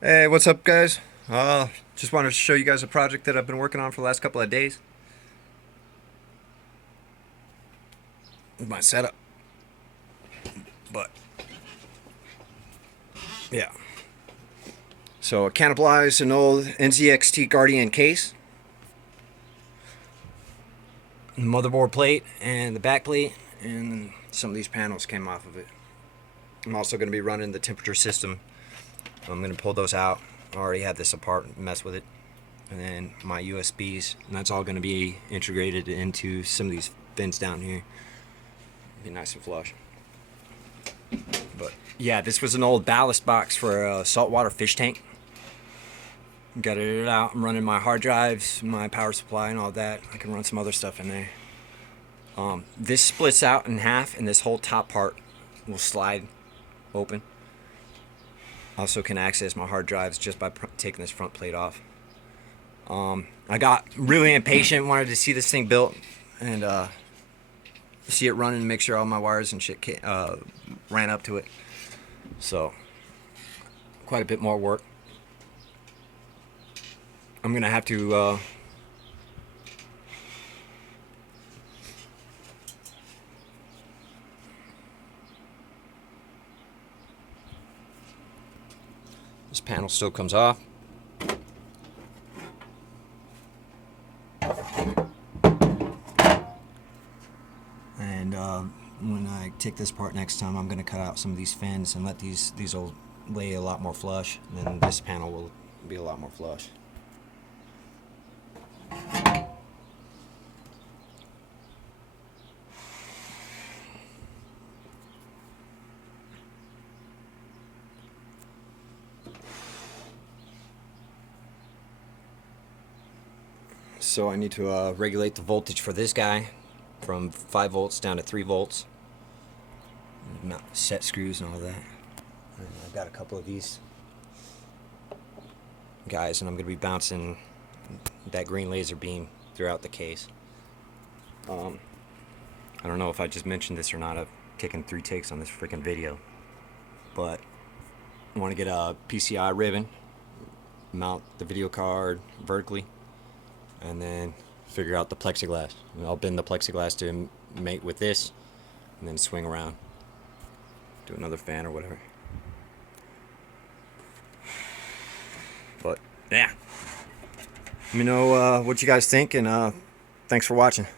Hey, what's up, guys? Just wanted to show you guys a project that I've been working on for the last couple of days. My setup, but yeah. So I cannibalized an old NZXT Guardian case, the motherboard plate, and the back plate, and some of these panels came off of it. I'm also going to be running the temperature system. I'm going to pull those out. I already had this apart and mess with it. And then my USBs, and that's all going to be integrated into some of these fins down here. Be nice and flush. But yeah, this was an old ballast box for a saltwater fish tank. Got it out. I'm running my hard drives, my power supply, and all that. I can run some other stuff in there. This splits out in half, and this whole top part will slide open. Also can access my hard drives just by taking this front plate off. I got really impatient, wanted to see this thing built and see it running and make sure all my wires and shit ran up to it. So, quite a bit more work. I'm gonna have to this panel still comes off. And when I take this part next time, I'm gonna cut out some of these fins and let these will lay a lot more flush. And then this panel will be a lot more flush. So I need to regulate the voltage for this guy from 5 volts down to 3 volts. Set screws and all that. And I've got a couple of these guys, and I'm going to be bouncing that green laser beam throughout the case. I don't know if I just mentioned this or not. I've taken 3 takes on this freaking video. But I want to get a PCI ribbon, mount the video card vertically, and then figure out the plexiglass. And I'll bend the plexiglass to mate with this, and then swing around. Do another fan or whatever. But yeah, let me know what you guys think, and thanks for watching.